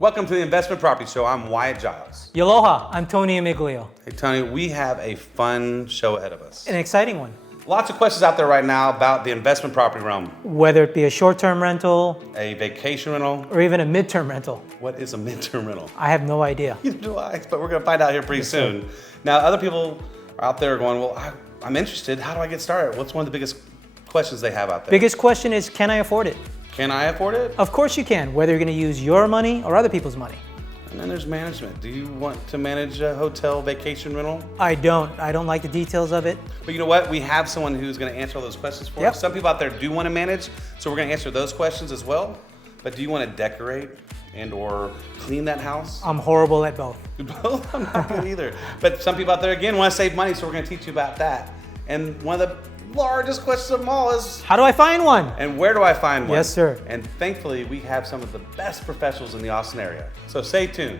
Welcome to the Investment Property Show. I'm Wyatt Giles. Aloha, I'm Tony Amiglio. Hey, Tony, we have a fun show ahead of us. An exciting one. Lots of questions out there right now about the investment property realm. Whether it be a short-term rental, A vacation rental. or even a midterm rental. What is a midterm rental? I have no idea. Neither do I, but we're going to find out here pretty soon. Now, other people are out there going, well, I'm interested. How do I get started? What's one of the biggest questions they have out there? Biggest question is, can I afford it? Can I afford it? Of course you can, whether you're going to use your money or other people's money. And then there's management. Do you want to manage a hotel vacation rental? I don't like the details of it. But you know what? We have someone who's going to answer all those questions for us. Some people out there do want to manage, so we're going to answer those questions as well. But do you want to decorate and or clean that house? I'm horrible at both. Both? I'm not good either. But some people out there, again, want to save money, so we're going to teach you about that. And one of the largest questions of them all is, how do I find one? And where do I find one? Yes, sir. And thankfully, we have some of the best professionals in the Austin area. So stay tuned.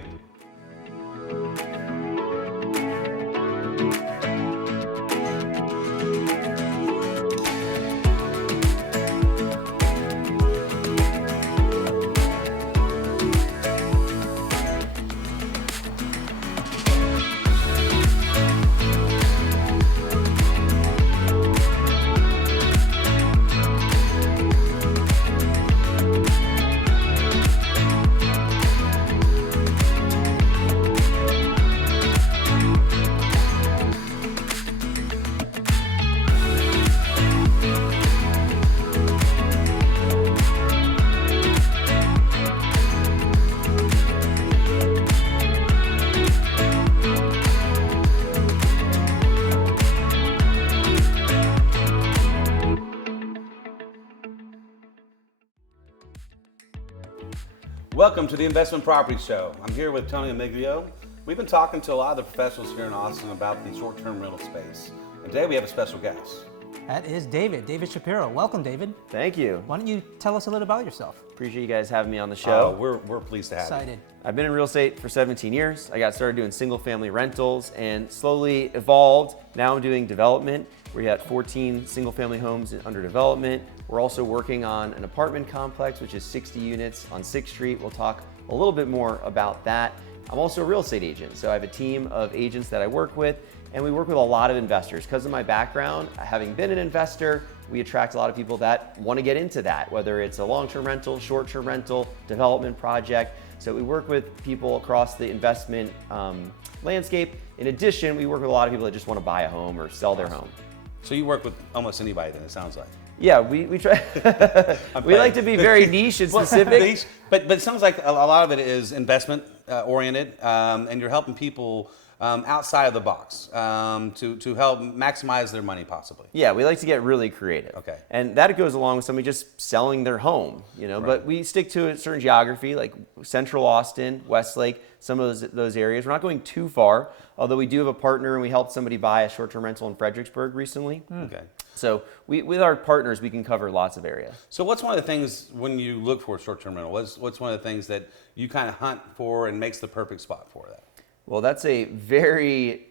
Welcome to the Investment Property Show. I'm here with Tony Amiglio. We've been talking to a lot of the professionals here in Austin about the short-term rental space. And today we have a special guest. That is David Shapiro. Welcome, David. Thank you. Why don't you tell us a little about yourself? Appreciate you guys having me on the show. We're pleased to have Excited. you. I've been in real estate for 17 years. I got started doing single family rentals and slowly evolved. Now I'm doing development. We got 14 single family homes under development. We're also working on an apartment complex, which is 60 units on 6th Street. We'll talk a little bit more about that. I'm also a real estate agent. So I have a team of agents that I work with, and we work with a lot of investors. Because of my background, having been an investor, we attract a lot of people that want to get into that, whether it's a long-term rental, short-term rental, development project. So we work with people across the investment landscape. In addition, we work with a lot of people that just want to buy a home or sell their home. So you work with almost anybody then, it sounds like. Yeah, we try. We like to be very niche and specific. But it sounds like a lot of it is investment oriented, and you're helping people outside of the box to help maximize their money possibly. Yeah, we like to get really creative. Okay. And that goes along with somebody just selling their home, you know, but we stick to a certain geography like Central Austin, Westlake, some of those areas. We're not going too far, although we do have a partner and we helped somebody buy a short-term rental in Fredericksburg recently. Okay. So with our partners, we can cover lots of area. So what's one of the things when you look for a short-term rental? What's one of the things that you kind of hunt for and makes the perfect spot for that? Well, that's a very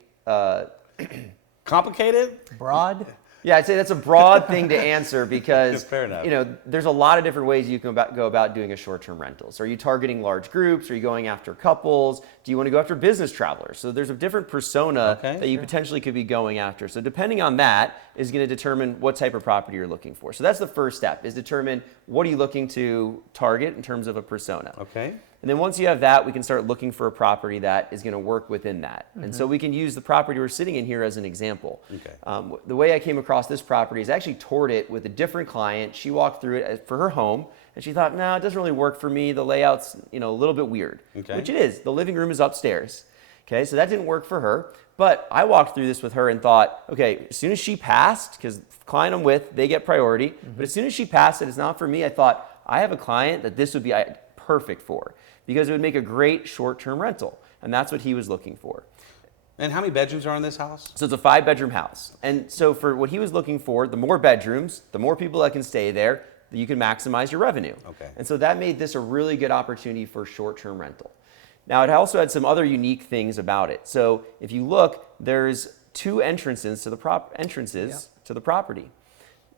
complicated? Broad? Yeah, I'd say that's a broad thing to answer because Fair enough. You know, there's a lot of different ways you can go about doing a short-term rental. So are you targeting large groups? Are you going after couples? Do you want to go after business travelers? So there's a different persona that you potentially could be going after. So depending on that is going to determine what type of property you're looking for. So that's the first step, is determine what are you looking to target in terms of a persona. Okay. And then once you have that, we can start looking for a property that is going to work within that. And so we can use the property we're sitting in here as an example. Okay. The way I came across this property is I actually toured it with a different client. She walked through it for her home, and she thought, no, it doesn't really work for me. The layout's, you know, a little bit weird, which it is. The living room is upstairs. Okay, so that didn't work for her. But I walked through this with her and thought, okay, as soon as she passed, because the client I'm with, they get priority. But as soon as she passed it, it's not for me. I thought, I have a client that this would be perfect for, because it would make a great short-term rental. And that's what he was looking for. And how many bedrooms are in this house? So it's a 5-bedroom house. And so for what he was looking for, the more bedrooms, the more people that can stay there, you can maximize your revenue. Okay. And so that made this a really good opportunity for short-term rental. Now, it also had some other unique things about it. So if you look, there's 2 entrances to the property.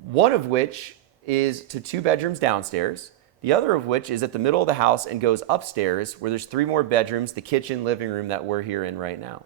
One of which is to 2 bedrooms downstairs. The other of which is at the middle of the house and goes upstairs where there's 3 more bedrooms, the kitchen, living room that we're here in right now.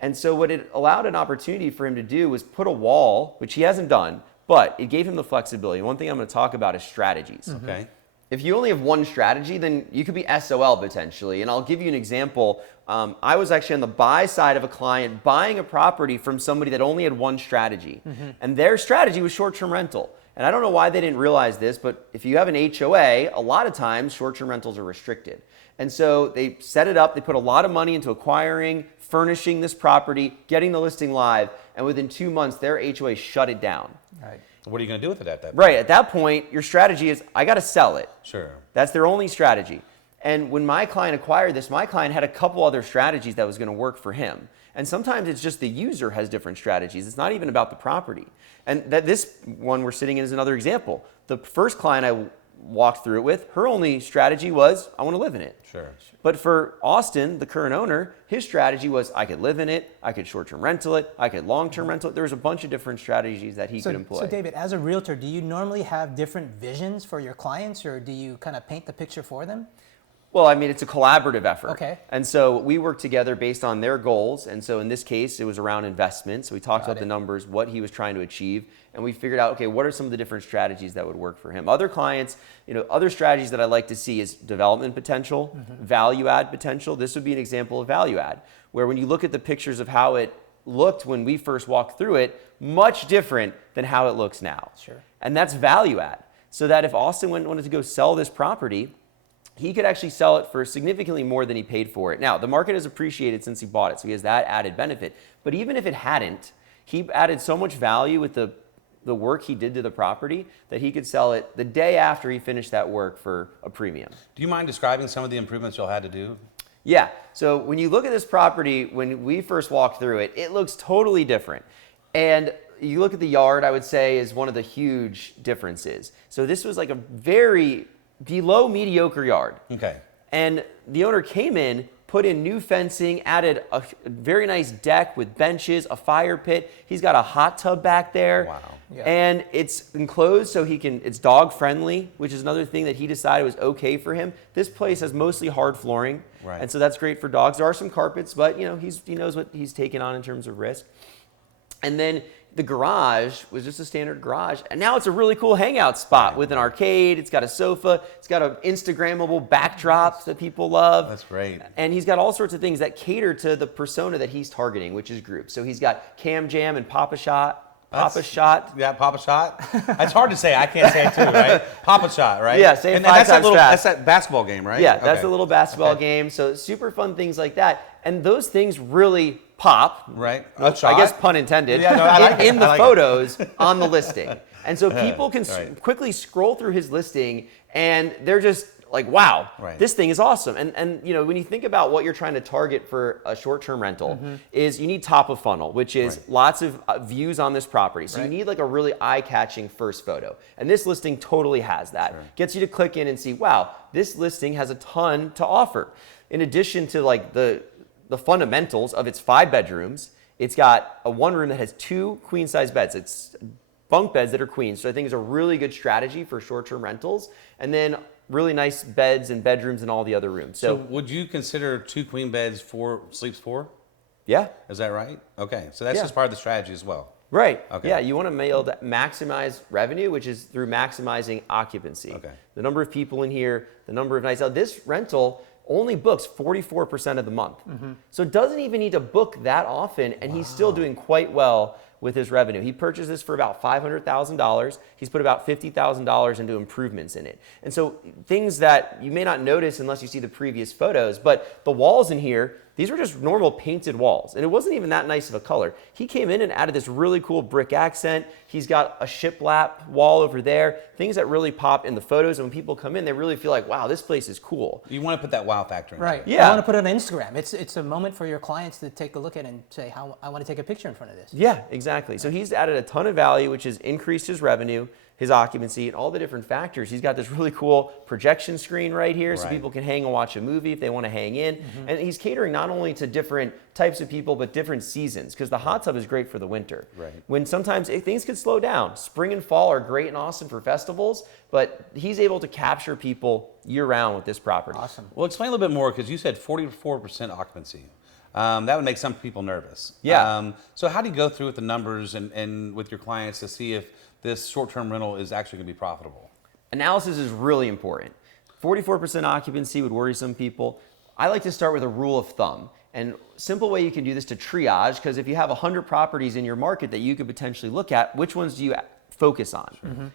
And so what it allowed an opportunity for him to do was put a wall, which he hasn't done, but it gave him the flexibility. One thing I'm going to talk about is strategies. Okay. If you only have one strategy, then you could be SOL potentially. And I'll give you an example. I was actually on the buy side of a client buying a property from somebody that only had one strategy. And their strategy was short-term rental. And I don't know why they didn't realize this, but if you have an HOA, a lot of times short-term rentals are restricted. And so they set it up, they put a lot of money into acquiring, furnishing this property, getting the listing live, and within 2 months, their HOA shut it down. Right. What are you going to do with it at that point? Right, at that point, your strategy is, I got to sell it. Sure. That's their only strategy. And when my client acquired this, my client had a couple other strategies that was going to work for him. And sometimes it's just the user has different strategies. It's not even about the property. And that this one we're sitting in is another example. The first client I walked through it with, her only strategy was, I want to live in it. Sure. But for Austin, the current owner, his strategy was, I could live in it, I could short-term rental it, I could long-term rental it. There was a bunch of different strategies that he could employ. So David, as a realtor, do you normally have different visions for your clients, or do you kind of paint the picture for them? Well, I mean, it's a collaborative effort. Okay. And so we work together based on their goals. And so in this case, it was around investment. So we talked about the numbers, what he was trying to achieve. And we figured out, okay, what are some of the different strategies that would work for him? Other clients, other strategies that I like to see is development potential, value add potential. This would be an example of value add, where when you look at the pictures of how it looked when we first walked through it, much different than how it looks now. Sure. And that's value add. So that if Austin wanted to go sell this property, he could actually sell it for significantly more than he paid for it. Now, the market has appreciated since he bought it, so he has that added benefit. But even if it hadn't, he added so much value with the work he did to the property that he could sell it the day after he finished that work for a premium. Do you mind describing some of the improvements you'll had to do? Yeah, so when you look at this property, when we first walked through it, it looks totally different. And you look at the yard, I would say, is one of the huge differences. So this was like a very below mediocre yard. Okay. And the owner came in, put in new fencing, added a very nice deck with benches, a fire pit. He's got a hot tub back there. Wow. Yeah. And it's enclosed so it's dog friendly, which is another thing that he decided was okay for him. This place has mostly hard flooring. Right. And so that's great for dogs. There are some carpets, but he knows what he's taking on in terms of risk. And then the garage was just a standard garage. And now it's a really cool hangout spot with an arcade. It's got a sofa. It's got an Instagrammable backdrop that people love. That's great. And he's got all sorts of things that cater to the persona that he's targeting, which is groups. So he's got Cam Jam and Papa Shot. Papa Shot. Yeah, Papa Shot. It's hard to say. I can't say it too, right? Papa Shot, right? Yeah, say it and five that's that times little, fast. That's that basketball game, right? Yeah, that's Okay. a little basketball game. So super fun things like that. And those things really pop. Right. I guess pun intended. Yeah, no, I like it. in the I like it. photos on the listing. And so people can Right. quickly scroll through his listing and they're just like, wow, Right. this thing is awesome. And when you think about what you're trying to target for a short-term rental is you need top of funnel, which is Right. lots of views on this property. So Right. you need like a really eye-catching first photo. And this listing totally has that. Gets you to click in and see, wow, this listing has a ton to offer. In addition to like the fundamentals of its 5 bedrooms, it's got a one room that has 2 queen size beds. It's bunk beds that are queens. So I think it's a really good strategy for short-term rentals. And then really nice beds and bedrooms in all the other rooms. So would you consider 2 queen beds, 4 sleeps 4? Yeah. Is that right? Okay. So that's Yeah. just part of the strategy as well. Right. Okay. Yeah, you want to be able to maximize revenue, which is through maximizing occupancy. Okay. The number of people in here, the number of nights. Now, this rental only books 44% of the month. So it doesn't even need to book that often, and he's still doing quite well with his revenue. He purchased this for about $500,000. He's put about $50,000 into improvements in it. And so things that you may not notice unless you see the previous photos, but the walls in here, these were just normal painted walls. And it wasn't even that nice of a color. He came in and added this really cool brick accent. He's got a shiplap wall over there, things that really pop in the photos. And when people come in, they really feel like, wow, this place is cool. You want to put that wow factor in. Right. Yeah. I want to put it on Instagram. It's a moment for your clients to take a look at and say, how I want to take a picture in front of this. Yeah, exactly. So he's added a ton of value, which has increased his revenue, his occupancy, and all the different factors. He's got this really cool projection screen right here, so Right. people can hang and watch a movie if they want to hang in. And he's catering not only to different types of people, but different seasons, because the hot tub is great for the winter. Right. When sometimes things could slow down. Spring and fall are great and awesome for festivals, but he's able to capture people year-round with this property. Awesome. Well, explain a little bit more, because you said 44% occupancy. That would make some people nervous. Yeah. So how do you go through with the numbers and with your clients to see if this short-term rental is actually going to be profitable? Analysis is really important. 44% occupancy would worry some people. I like to start with a rule of thumb. And simple way you can do this to triage, because if you have 100 properties in your market that you could potentially look at, which ones do you focus on? Sure.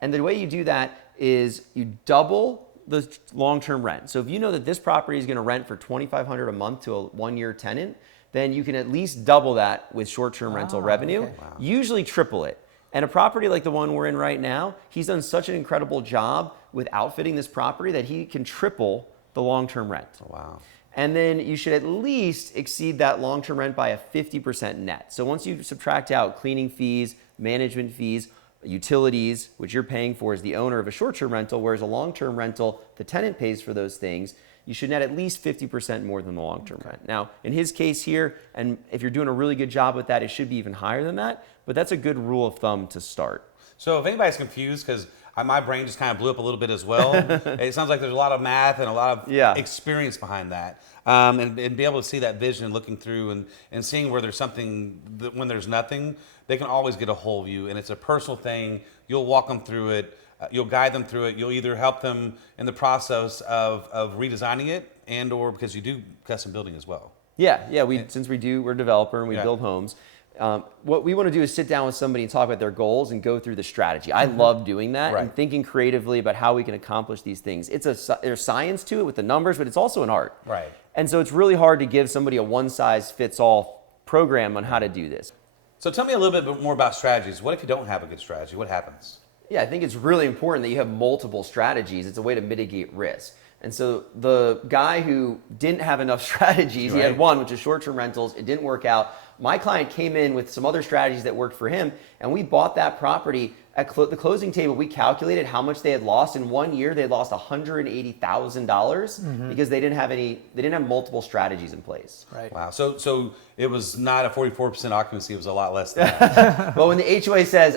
And the way you do that is you double the long-term rent. So if you know that this property is going to rent for $2,500 a month to a one-year tenant, then you can at least double that with short-term rental revenue, okay. Wow. usually triple it. And a property like the one we're in right now, he's done such an incredible job with outfitting this property that he can triple the long-term rent. Wow. And then you should at least exceed that long-term rent by a 50% net. So once you subtract out cleaning fees, management fees, utilities, which you're paying for as the owner of a short-term rental, whereas a long-term rental, the tenant pays for those things, you should net at least 50% more than the long-term rent. Now, in his case here, and if you're doing a really good job with that, it should be even higher than that, but that's a good rule of thumb to start. So if anybody's confused, because my brain just kind of blew up a little bit as well, it sounds like there's a lot of math and a lot of experience behind that. And be able to see that vision, looking through and seeing where there's something, when there's nothing, they can always get a hold of you. And it's a personal thing. You'll walk them through it. You'll guide them through it. You'll either help them in the process of redesigning it, and or because you do custom building as well. Yeah. We're a developer and we build homes. What we want to do is sit down with somebody and talk about their goals and go through the strategy. I love doing that and thinking creatively about how we can accomplish these things. There's science to it with the numbers, but it's also an art. Right. And so it's really hard to give somebody a one-size-fits-all program on how to do this. So tell me a little bit more about strategies. What if you don't have a good strategy? What happens? Yeah, I think it's really important that you have multiple strategies. It's a way to mitigate risk. And so the guy who didn't have enough strategies, he had one, which is short-term rentals. It didn't work out. My client came in with some other strategies that worked for him, and we bought that property. At the closing table, we calculated how much they had lost. In 1 year, they had lost $180,000 because they didn't have multiple strategies in place. Right. Wow. So it was not a 44% occupancy. It was a lot less than that. But when the HOA says,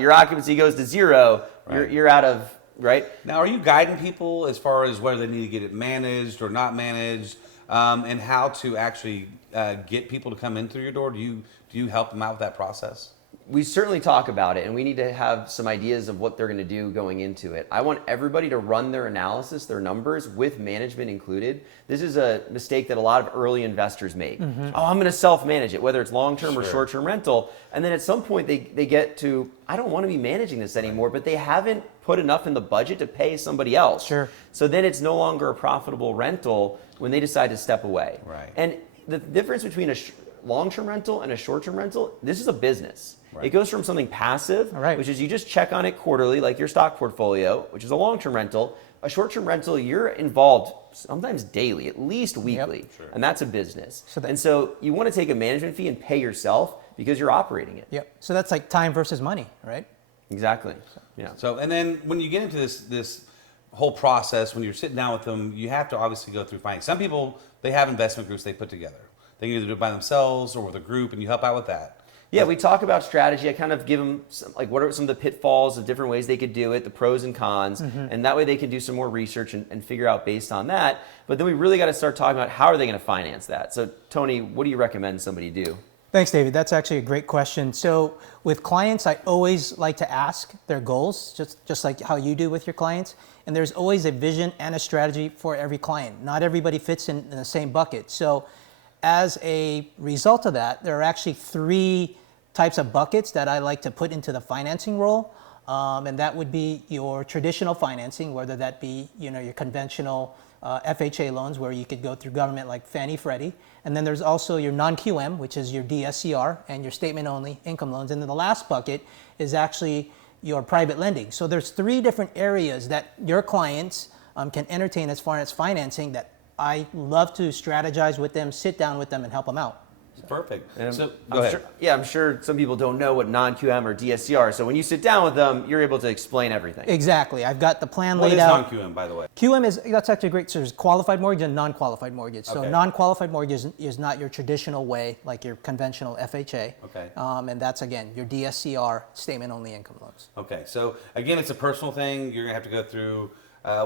your occupancy goes to zero, you're out of, right? Now, are you guiding people as far as whether they need to get it managed or not managed, and how to actually get people to come in through your door? Do you help them out with that process? We certainly talk about it, and we need to have some ideas of what they're going to do going into it. I want everybody to run their analysis, their numbers, with management included. This is a mistake that a lot of early investors make. Oh, I'm going to self-manage it, whether it's long-term or short-term rental. And then at some point they get to, I don't want to be managing this anymore, but they haven't put enough in the budget to pay somebody else. Sure. So then it's no longer a profitable rental when they decide to step away. Right. And the difference between a long-term rental and a short-term rental, this is a business. It goes from something passive, which is you just check on it quarterly, like your stock portfolio, which is a long-term rental. A short-term rental, you're involved sometimes daily, at least weekly, and that's a business. So you want to take a management fee and pay yourself because you're operating it. Yep. So that's like time versus money, right? Exactly. Yeah. So, and then when you get into this whole process, when you're sitting down with them, you have to obviously go through finding. Some people, they have investment groups they put together. They can either do it by themselves or with a group, and you help out with that. Yeah, we talk about strategy. I kind of give them what are some of the pitfalls of different ways they could do it, the pros and cons, and that way they can do some more research and figure out based on that. But then we really got to start talking about how are they going to finance that. So Tony, what do you recommend somebody do? Thanks, David. That's actually a great question. So with clients, I always like to ask their goals, just like how you do with your clients. And there's always a vision and a strategy for every client. Not everybody fits in the same bucket. So as a result of that, there are actually 3 types of buckets that I like to put into the financing role. And that would be your traditional financing, whether that be your conventional FHA loans where you could go through government like Fannie, Freddie. And then there's also your non-QM, which is your DSCR, and your statement-only income loans. And then the last bucket is actually your private lending. So there's 3 different areas that your clients can entertain as far as financing that I love to strategize with them, sit down with them, and help them out. Perfect. And So go ahead. I'm sure some people don't know what non-QM or DSC are. So when you sit down with them, you're able to explain everything. Exactly. I've got the plan laid out. What is non-QM, by the way? That's actually great. So there's qualified mortgage and non-qualified mortgage. So Okay. non-qualified mortgage is not your traditional way, like your conventional FHA. Okay. And that's, again, your DSCR, statement-only income loans. Okay. So again, it's a personal thing. You're gonna have to go through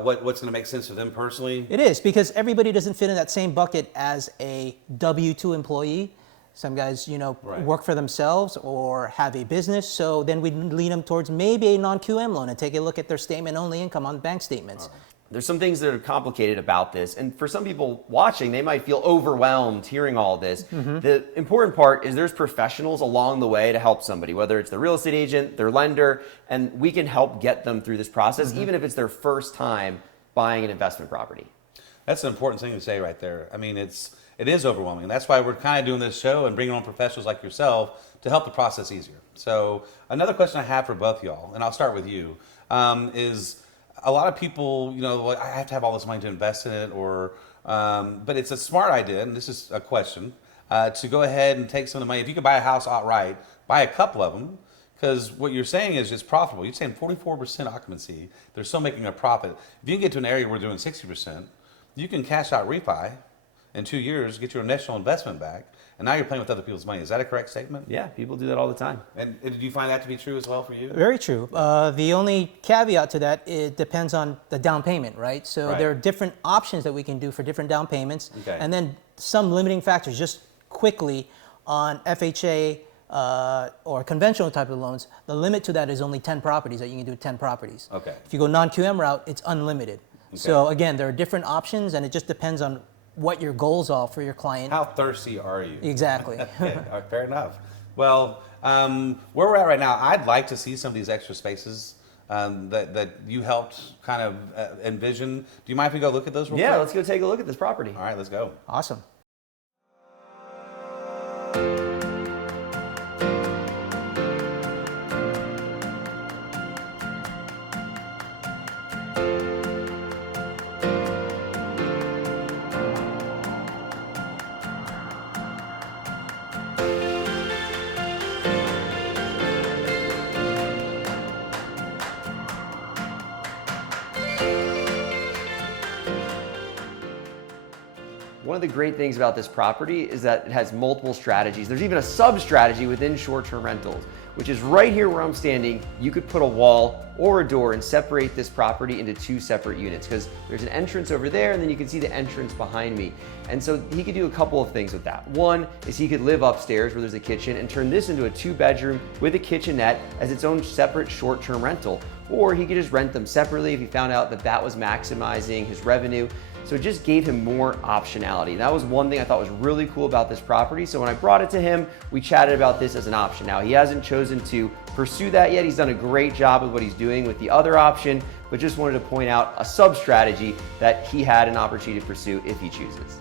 what's gonna make sense for them personally. It is, because everybody doesn't fit in that same bucket as a W-2 employee. Some guys, Right. work for themselves or have a business. So then we lead them towards maybe a non-QM loan and take a look at their statement-only income on bank statements. There's some things that are complicated about this. And for some people watching, they might feel overwhelmed hearing all this. The important part is there's professionals along the way to help somebody, whether it's the real estate agent, their lender, and we can help get them through this process, even if it's their first time buying an investment property. That's an important thing to say right there. I mean, it is overwhelming. That's why we're kind of doing this show and bringing on professionals like yourself to help the process easier. So another question I have for both y'all, and I'll start with you, is a lot of people, I have to have all this money to invest in it, but it's a smart idea, and this is a question, to go ahead and take some of the money. If you could buy a house outright, buy a couple of them, because what you're saying is it's profitable. You're saying 44% occupancy. They're still making a profit. If you can get to an area where they're doing 60%, you can cash out refi in 2 years, get your initial investment back, and now you're playing with other people's money. Is that a correct statement? Yeah, people do that all the time. And did you find that to be true as well for you? Very true. The only caveat to that, it depends on the down payment, right? So Right. there are different options that we can do for different down payments. Okay. And then some limiting factors, just quickly on FHA or conventional type of loans, the limit to that is only 10 properties, that you can do 10 properties. Okay. If you go non-QM route, it's unlimited. So again, there are different options, and it just depends on what your goals are for your client. How thirsty are you? Exactly. Okay, all right, fair enough. Well, where we're at right now, I'd like to see some of these extra spaces that you helped kind of envision. Do you mind if we go look at those real quick? Yeah, let's go take a look at this property. All right, let's go. Awesome. One of the great things about this property is that it has multiple strategies. There's even a sub-strategy within short-term rentals, which is right here where I'm standing. You could put a wall or a door and separate this property into 2 separate units, because there's an entrance over there and then you can see the entrance behind me. And so he could do a couple of things with that. One is he could live upstairs where there's a kitchen and turn this into a 2-bedroom with a kitchenette as its own separate short-term rental. Or he could just rent them separately if he found out that that was maximizing his revenue. So it just gave him more optionality. That was one thing I thought was really cool about this property. So when I brought it to him, we chatted about this as an option. Now, he hasn't chosen to pursue that yet. He's done a great job with what he's doing with the other option, but just wanted to point out a sub-strategy that he had an opportunity to pursue if he chooses.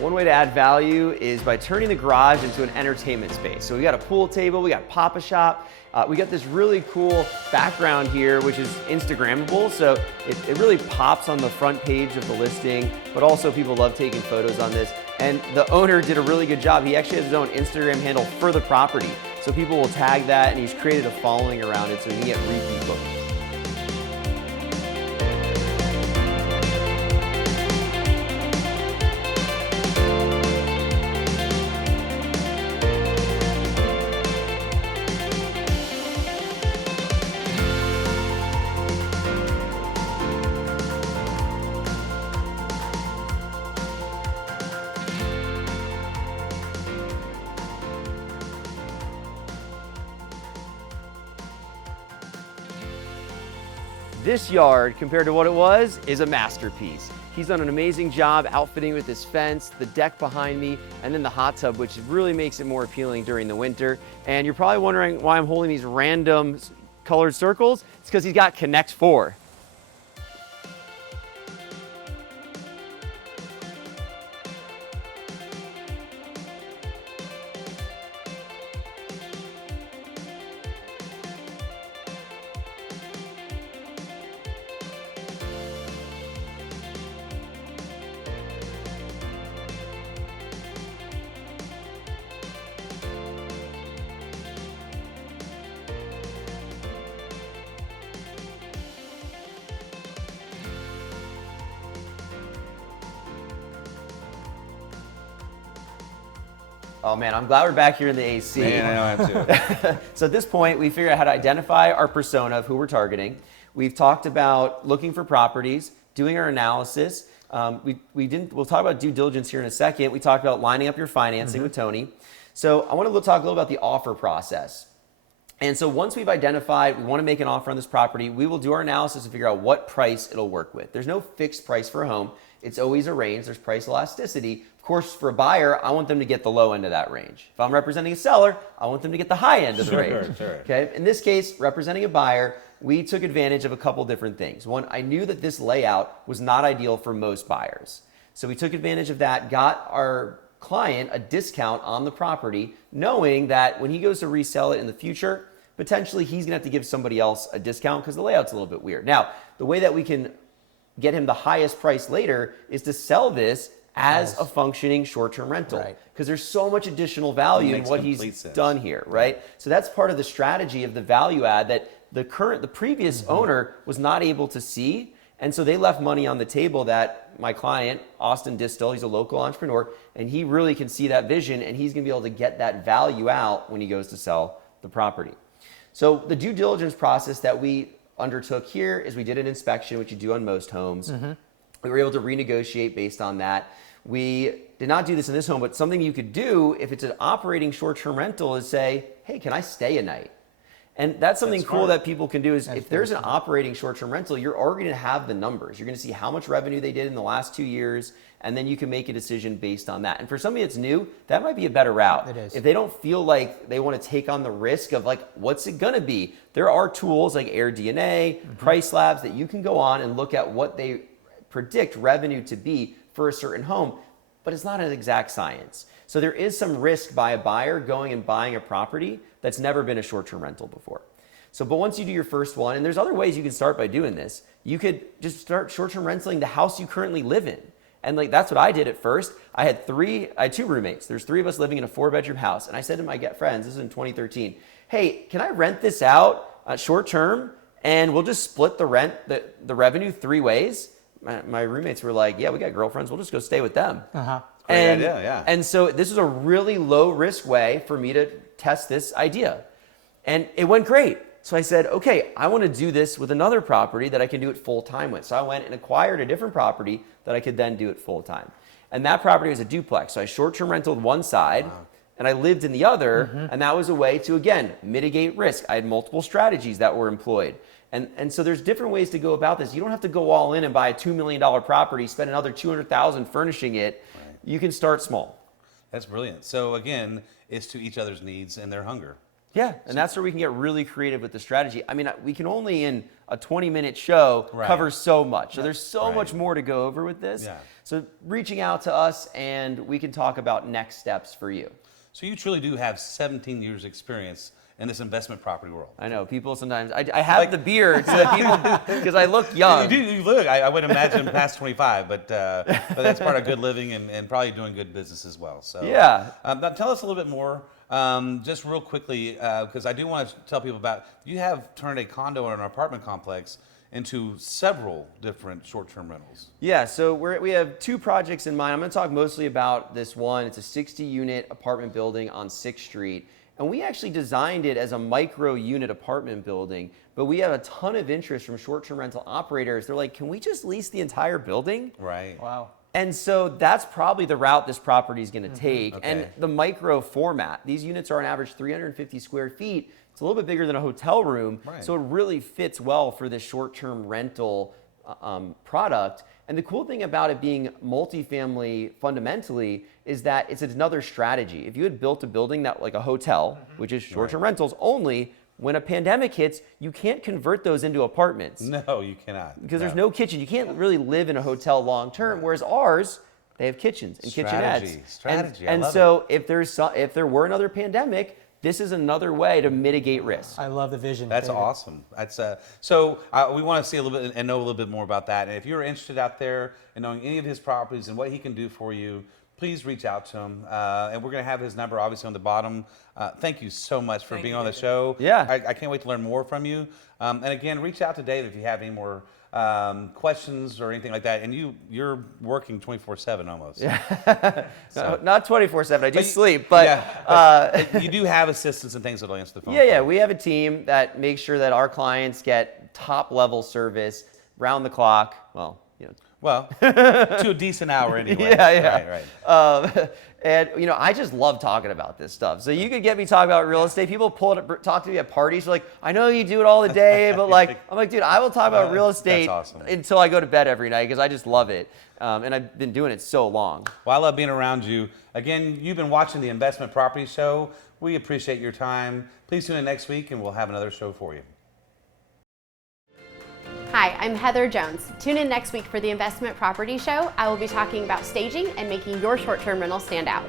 One way to add value is by turning the garage into an entertainment space. So we got a pool table, we got Papa Shop, we got this really cool background here, which is Instagrammable. So it really pops on the front page of the listing, but also people love taking photos on this. And the owner did a really good job. He actually has his own Instagram handle for the property. So people will tag that, and he's created a following around it so he can get repeat bookings. This yard, compared to what it was, is a masterpiece. He's done an amazing job outfitting with this fence, the deck behind me, and then the hot tub, which really makes it more appealing during the winter. And you're probably wondering why I'm holding these random colored circles. It's because he's got Connect 4. Oh man, I'm glad we're back here in the AC. Man, I know I have to. So at this point, we figured out how to identify our persona of who we're targeting. We've talked about looking for properties, doing our analysis. We'll talk about due diligence here in a second. We talked about lining up your financing with Tony. So I want to talk a little about the offer process. And so once we've identified we want to make an offer on this property, we will do our analysis and figure out what price it'll work with. There's no fixed price for a home. It's always a range. There's price elasticity. Of course, for a buyer, I want them to get the low end of that range. If I'm representing a seller, I want them to get the high end of the range. Sure. Okay. In this case, representing a buyer, we took advantage of a couple different things. One, I knew that this layout was not ideal for most buyers. So we took advantage of that, got our client a discount on the property, knowing that when he goes to resell it in the future, potentially he's gonna have to give somebody else a discount because the layout's a little bit weird. Now, the way that we can get him the highest price later is to sell this as a functioning short-term rental, because there's so much additional value in what he's done here, right? So that's part of the strategy of the value add that the previous owner was not able to see, and so they left money on the table that my client, Austin Distel, he's a local entrepreneur, and he really can see that vision, and he's gonna be able to get that value out when he goes to sell the property. So the due diligence process that we undertook here is we did an inspection, which you do on most homes. We were able to renegotiate based on that. We did not do this in this home, but something you could do if it's an operating short-term rental is say, hey, can I stay a night? And that's something cool that people can do is if there's an operating short-term rental, you're already going to have the numbers. You're going to see how much revenue they did in the last 2 years, and then you can make a decision based on that. And for somebody that's new, that might be a better route. It is. If they don't feel like they want to take on the risk of like, what's it going to be? There are tools like AirDNA, Price Labs that you can go on and look at what they predict revenue to be for a certain home, but it's not an exact science. So there is some risk by a buyer going and buying a property that's never been a short-term rental before. So, but once you do your first one, and there's other ways you can start by doing this, you could just start short-term renting the house you currently live in. And like, that's what I did at first. I had 2 roommates. There's 3 of us living in a 4-bedroom house. And I said to my friends, this is in 2013, hey, can I rent this out short-term? And we'll just split the rent, the revenue 3 ways. My roommates were like, yeah, we got girlfriends. We'll just go stay with them. Great idea, yeah. And so this was a really low risk way for me to test this idea. And it went great. So I said, okay, I want to do this with another property that I can do it full time with. So I went and acquired a different property that I could then do it full time. And that property was a duplex. So I short-term rented one side and I lived in the other. And that was a way to, again, mitigate risk. I had multiple strategies that were employed. And so there's different ways to go about this. You don't have to go all in and buy a $2 million property, spend another $200,000 furnishing it. You can start small. That's brilliant. So again, it's to each other's needs and their hunger. Yeah, and that's where we can get really creative with the strategy. I mean, we can only in a 20-minute show cover so much. So there's so much more to go over with this. So reaching out to us and we can talk about next steps for you. So you truly do have 17 years experience in this investment property world. I know people sometimes. I have the beard so that people because I look young. You look. I would imagine past 25, but that's part of good living and probably doing good business as well. So yeah. Now tell us a little bit more, just real quickly, because I do want to tell people about you have turned a condo or an apartment complex into several different short-term rentals. Yeah, so we have 2 projects in mind. I'm going to talk mostly about this one. It's a 60-unit apartment building on 6th Street. And we actually designed it as a micro-unit apartment building, but we have a ton of interest from short-term rental operators. They're like, can we just lease the entire building? Right. Wow. And so that's probably the route this property is going to take. Okay. And the micro format, these units are on average 350 square feet. It's a little bit bigger than a hotel room. Right. So it really fits well for this short-term rental product. And the cool thing about it being multifamily fundamentally is that it's another strategy. If you had built a building that like a hotel, which is short-term rentals only, when a pandemic hits, you can't convert those into apartments. No, you cannot. Because there's no kitchen. You can't really live in a hotel long term, whereas ours, they have kitchens and kitchenettes. Strategy. And so if there were another pandemic, this is another way to mitigate risk. I love the vision. That's David. awesome. That's we want to see a little bit and know a little bit more about that. And if you're interested out there in knowing any of his properties and what he can do for you, please reach out to him. And we're going to have his number obviously on the bottom. Thank you so much for being on the show. Yeah. I can't wait to learn more from you. And again, reach out to Dave if you have any more questions or anything like that. And you're working 24/7 almost. Yeah. So. Not 24/7. I do sleep, but you do have assistants and things that'll answer the phone. Yeah. We have a team that makes sure that our clients get top level service round the clock. Well, to a decent hour anyway. Yeah. Right. And I just love talking about this stuff. So you could get me talking about real estate. People talk to me at parties. They're like, I know you do it all the day, but I'm like, dude, I will talk about real estate awesome. until I go to bed every night because I just love it. And I've been doing it so long. Well, I love being around you. Again, you've been watching the Investment Property Show. We appreciate your time. Please tune in next week and we'll have another show for you. Hi, I'm Heather Jones. Tune in next week for the Investment Property Show. I will be talking about staging and making your short-term rental stand out.